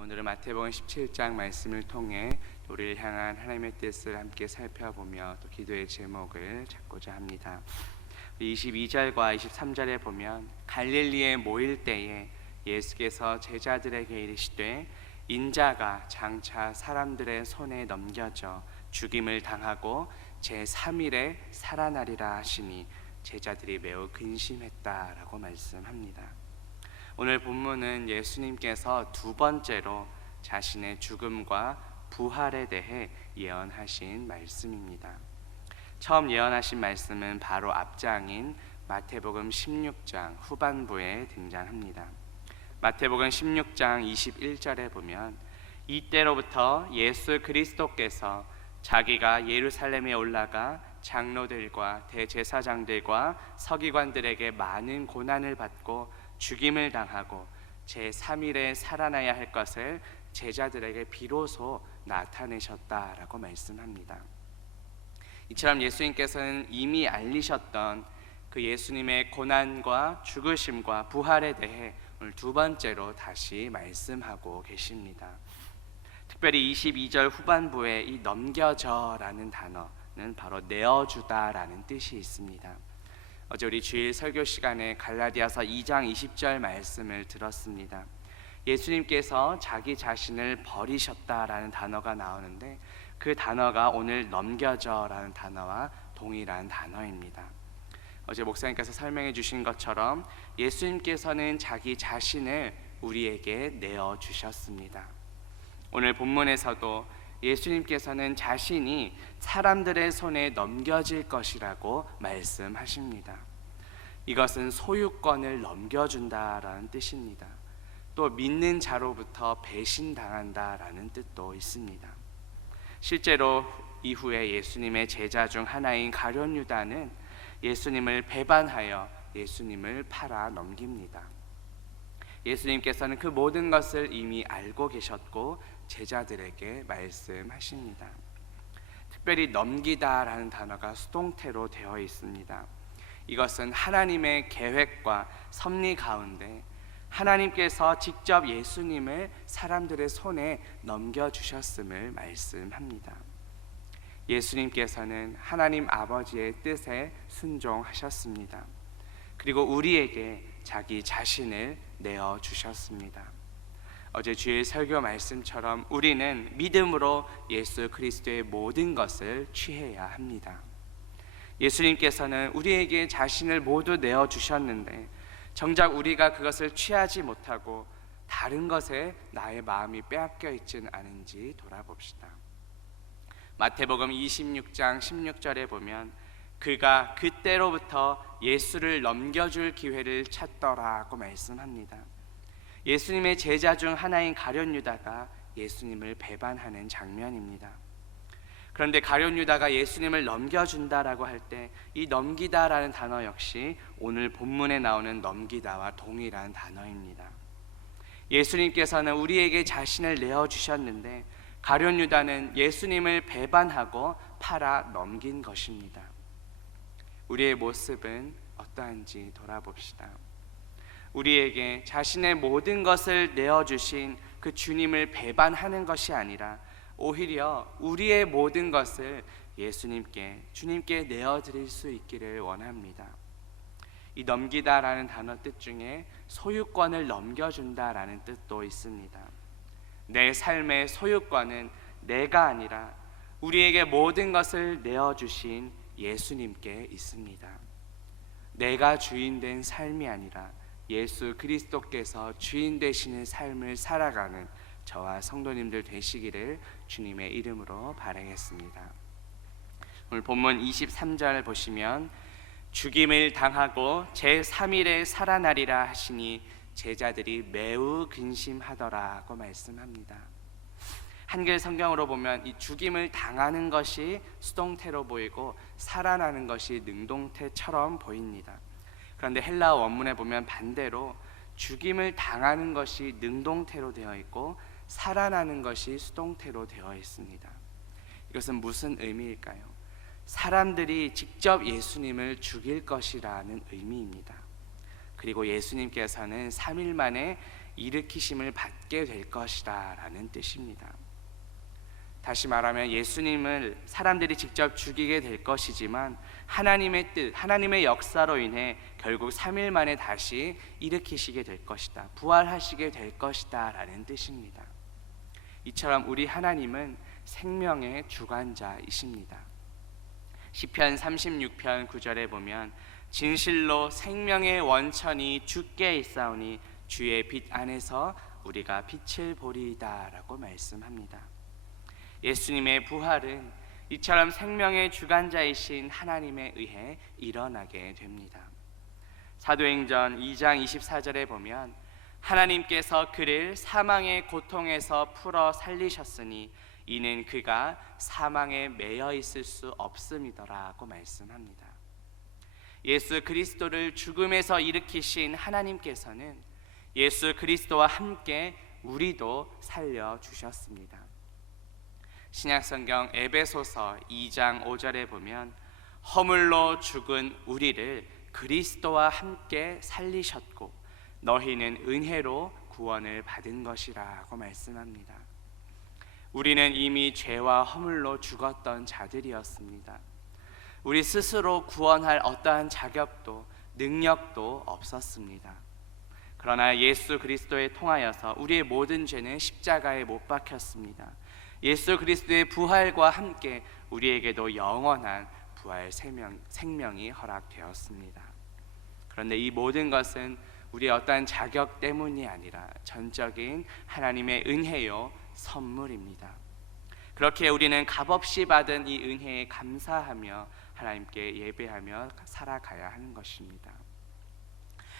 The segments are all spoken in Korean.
오늘은 마태복음 17장 말씀을 통해 우리를 향한 하나님의 뜻을 함께 살펴보며 또 기도의 제목을 잡고자 합니다. 22절과 23절에 보면 갈릴리에 모일 때에 예수께서 제자들에게 이르시되 인자가 장차 사람들의 손에 넘겨져 죽임을 당하고 제3일에 살아나리라 하시니 제자들이 매우 근심했다라고 말씀합니다. 오늘 본문은 예수님께서 두 번째로 자신의 죽음과 부활에 대해 예언하신 말씀입니다. 처음 예언하신 말씀은 바로 앞장인 마태복음 16장 후반부에 등장합니다. 마태복음 16장 21절에 보면 이때로부터 예수 그리스도께서 자기가 예루살렘에 올라가 장로들과 대제사장들과 서기관들에게 많은 고난을 받고 죽임을 당하고 제3일에 살아나야 할 것을 제자들에게 비로소 나타내셨다라고 말씀합니다. 이처럼 예수님께서는 이미 알리셨던 그 예수님의 고난과 죽으심과 부활에 대해 오늘 두 번째로 다시 말씀하고 계십니다. 특별히 22절 후반부에 이 넘겨져라는 단어는 바로 내어주다라는 뜻이 있습니다. 어제 우리 주일 설교 시간에 갈라디아서 2장 20절 말씀을 들었습니다. 예수님께서 자기 자신을 버리셨다라는 단어가 나오는데 그 단어가 오늘 넘겨져라는 단어와 동일한 단어입니다. 어제 목사님께서 설명해 주신 것처럼 예수님께서는 자기 자신을 우리에게 내어주셨습니다. 오늘 본문에서도 예수님께서는 자신이 사람들의 손에 넘겨질 것이라고 말씀하십니다. 이것은 소유권을 넘겨준다라는 뜻입니다. 또 믿는 자로부터 배신당한다라는 뜻도 있습니다. 실제로 이후에 예수님의 제자 중 하나인 가룟 유다는 예수님을 배반하여 예수님을 팔아 넘깁니다. 예수님께서는 그 모든 것을 이미 알고 계셨고 제자들에게 말씀하십니다. 특별히 넘기다라는 단어가 수동태로 되어 있습니다. 이것은 하나님의 계획과 섭리 가운데 하나님께서 직접 예수님을 사람들의 손에 넘겨주셨음을 말씀합니다. 예수님께서는 하나님 아버지의 뜻에 순종하셨습니다. 그리고 우리에게 자기 자신을 내어주셨습니다. 어제 주일 설교 말씀처럼 우리는 믿음으로 예수 그리스도의 모든 것을 취해야 합니다. 예수님께서는 우리에게 자신을 모두 내어주셨는데 정작 우리가 그것을 취하지 못하고 다른 것에 나의 마음이 빼앗겨 있지는 않은지 돌아봅시다. 마태복음 26장 16절에 보면 그가 그때로부터 예수를 넘겨줄 기회를 찾더라고 말씀합니다. 예수님의 제자 중 하나인 가룟 유다가 예수님을 배반하는 장면입니다. 그런데 가룟 유다가 예수님을 넘겨준다라고 할 때 이 넘기다라는 단어 역시 오늘 본문에 나오는 넘기다와 동일한 단어입니다. 예수님께서는 우리에게 자신을 내어주셨는데 가룟 유다는 예수님을 배반하고 팔아 넘긴 것입니다. 우리의 모습은 어떠한지 돌아봅시다. 우리에게 자신의 모든 것을 내어주신 그 주님을 배반하는 것이 아니라 오히려 우리의 모든 것을 예수님께, 주님께 내어드릴 수 있기를 원합니다. 이 넘기다라는 단어 뜻 중에 소유권을 넘겨준다라는 뜻도 있습니다. 내 삶의 소유권은 내가 아니라 우리에게 모든 것을 내어주신 예수님께 있습니다. 내가 주인된 삶이 아니라 예수 그리스도께서 주인 되시는 삶을 살아가는 저와 성도님들 되시기를 주님의 이름으로 바라겠습니다. 오늘 본문 23절 보시면 죽임을 당하고 제3일에 살아나리라 하시니 제자들이 매우 근심하더라고 말씀합니다. 한글 성경으로 보면 이 죽임을 당하는 것이 수동태로 보이고 살아나는 것이 능동태처럼 보입니다. 그런데 헬라어 원문에 보면 반대로 죽임을 당하는 것이 능동태로 되어 있고 살아나는 것이 수동태로 되어 있습니다. 이것은 무슨 의미일까요? 사람들이 직접 예수님을 죽일 것이라는 의미입니다. 그리고 예수님께서는 3일 만에 일으키심을 받게 될 것이다 라는 뜻입니다. 다시 말하면 예수님을 사람들이 직접 죽이게 될 것이지만 하나님의 뜻, 하나님의 역사로 인해 결국 3일 만에 다시 일으키시게 될 것이다, 부활하시게 될 것이다 라는 뜻입니다. 이처럼 우리 하나님은 생명의 주관자이십니다. 시편 36편 9절에 보면 진실로 생명의 원천이 주께 있사오니 주의 빛 안에서 우리가 빛을 보리이다 라고 말씀합니다. 예수님의 부활은 이처럼 생명의 주관자이신 하나님에 의해 일어나게 됩니다. 사도행전 2장 24절에 보면 하나님께서 그를 사망의 고통에서 풀어 살리셨으니 이는 그가 사망에 매여 있을 수 없음이더라고 말씀합니다. 예수 그리스도를 죽음에서 일으키신 하나님께서는 예수 그리스도와 함께 우리도 살려주셨습니다. 신약성경 에베소서 2장 5절에 보면 허물로 죽은 우리를 그리스도와 함께 살리셨고 너희는 은혜로 구원을 받은 것이라고 말씀합니다. 우리는 이미 죄와 허물로 죽었던 자들이었습니다. 우리 스스로 구원할 어떠한 자격도 능력도 없었습니다. 그러나 예수 그리스도에 통하여서 우리의 모든 죄는 십자가에 못 박혔습니다. 예수 그리스도의 부활과 함께 우리에게도 영원한 부활 생명이 허락되었습니다. 그런데 이 모든 것은 우리의 어떠한 자격 때문이 아니라 전적인 하나님의 은혜요 선물입니다. 그렇게 우리는 값없이 받은 이 은혜에 감사하며 하나님께 예배하며 살아가야 하는 것입니다.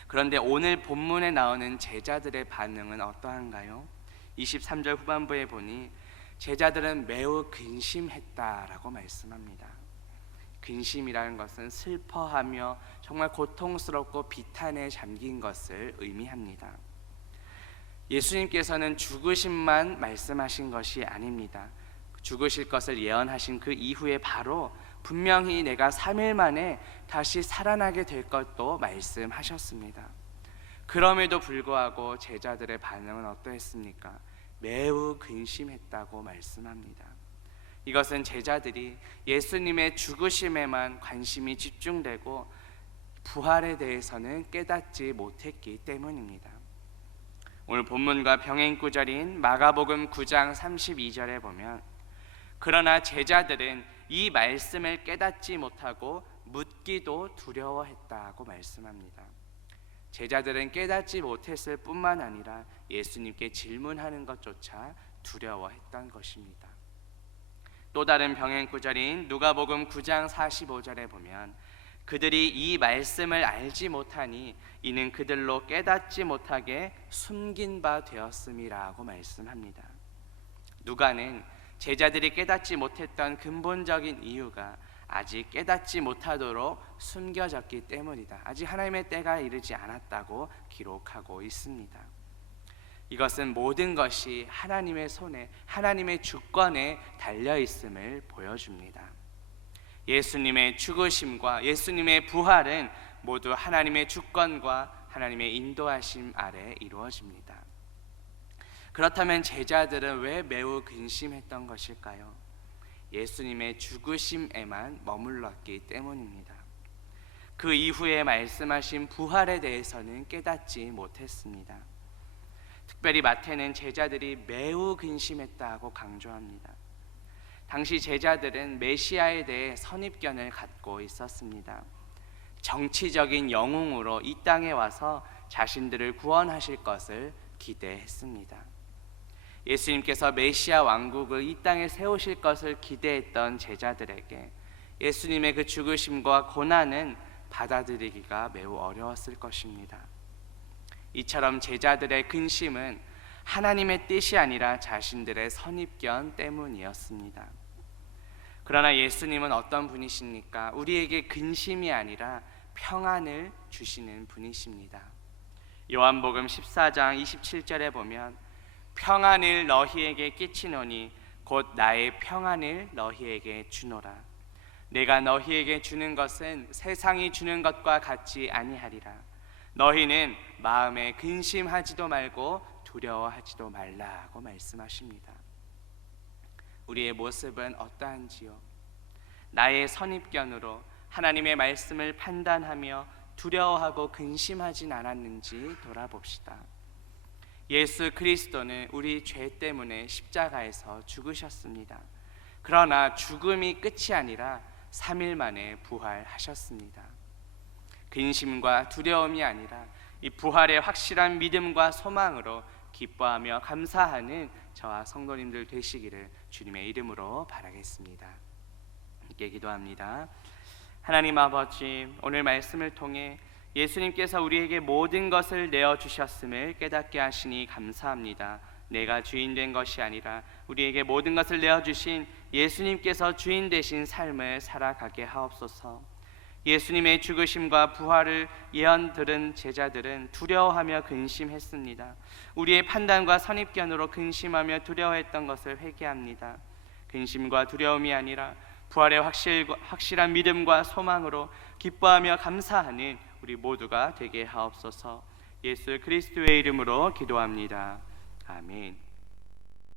그런데 오늘 본문에 나오는 제자들의 반응은 어떠한가요? 23절 후반부에 보니 제자들은 매우 근심했다라고 말씀합니다. 근심이라는 것은 슬퍼하며 정말 고통스럽고 비탄에 잠긴 것을 의미합니다. 예수님께서는 죽으심만 말씀하신 것이 아닙니다. 죽으실 것을 예언하신 그 이후에 바로 분명히 내가 3일 만에 다시 살아나게 될 것도 말씀하셨습니다. 그럼에도 불구하고 제자들의 반응은 어떠했습니까? 매우 근심했다고 말씀합니다. 이것은 제자들이 예수님의 죽으심에만 관심이 집중되고 부활에 대해서는 깨닫지 못했기 때문입니다. 오늘 본문과 병행 구절인 마가복음 9장 32절에 보면 그러나 제자들은 이 말씀을 깨닫지 못하고 묻기도 두려워했다고 말씀합니다. 제자들은 깨닫지 못했을 뿐만 아니라 예수님께 질문하는 것조차 두려워했던 것입니다. 또 다른 병행 구절인 누가복음 9장 45절에 보면 그들이 이 말씀을 알지 못하니 이는 그들로 깨닫지 못하게 숨긴 바 되었음이라고 말씀합니다. 누가는 제자들이 깨닫지 못했던 근본적인 이유가 아직 깨닫지 못하도록 숨겨졌기 때문이다. 아직 하나님의 때가 이르지 않았다고 기록하고 있습니다. 이것은 모든 것이 하나님의 손에, 하나님의 주권에 달려 있음을 보여줍니다. 예수님의 죽으심과 예수님의 부활은 모두 하나님의 주권과 하나님의 인도하심 아래 이루어집니다. 그렇다면 제자들은 왜 매우 근심했던 것일까요? 예수님의 죽으심에만 머물렀기 때문입니다. 그 이후에 말씀하신 부활에 대해서는 깨닫지 못했습니다. 특별히 마태는 제자들이 매우 근심했다고 강조합니다. 당시 제자들은 메시아에 대해 선입견을 갖고 있었습니다. 정치적인 영웅으로 이 땅에 와서 자신들을 구원하실 것을 기대했습니다. 예수님께서 메시아 왕국을 이 땅에 세우실 것을 기대했던 제자들에게 예수님의 그 죽으심과 고난은 받아들이기가 매우 어려웠을 것입니다. 이처럼 제자들의 근심은 하나님의 뜻이 아니라 자신들의 선입견 때문이었습니다. 그러나 예수님은 어떤 분이십니까? 우리에게 근심이 아니라 평안을 주시는 분이십니다. 요한복음 14장 27절에 보면 평안을 너희에게 끼치노니 곧 나의 평안을 너희에게 주노라. 내가 너희에게 주는 것은 세상이 주는 것과 같지 아니하리라. 너희는 마음에 근심하지도 말고 두려워하지도 말라고 말씀하십니다. 우리의 모습은 어떠한지요? 나의 선입견으로 하나님의 말씀을 판단하며 두려워하고 근심하진 않았는지 돌아봅시다. 예수 그리스도는 우리 죄 때문에 십자가에서 죽으셨습니다. 그러나 죽음이 끝이 아니라 3일 만에 부활하셨습니다. 근심과 두려움이 아니라 이 부활의 확실한 믿음과 소망으로 기뻐하며 감사하는 저와 성도님들 되시기를 주님의 이름으로 바라겠습니다. 함께 기도합니다. 하나님 아버지, 오늘 말씀을 통해 예수님께서 우리에게 모든 것을 내어주셨음을 깨닫게 하시니 감사합니다. 내가 주인 된 것이 아니라 우리에게 모든 것을 내어주신 예수님께서 주인 되신 삶을 살아가게 하옵소서. 예수님의 죽으심과 부활을 예언 들은 제자들은 두려워하며 근심했습니다. 우리의 판단과 선입견으로 근심하며 두려워했던 것을 회개합니다. 근심과 두려움이 아니라 부활의 확실한 믿음과 소망으로 기뻐하며 감사하는 우리 모두가 되게 하옵소서. 예수 그리스도의 이름으로 기도합니다. 아멘.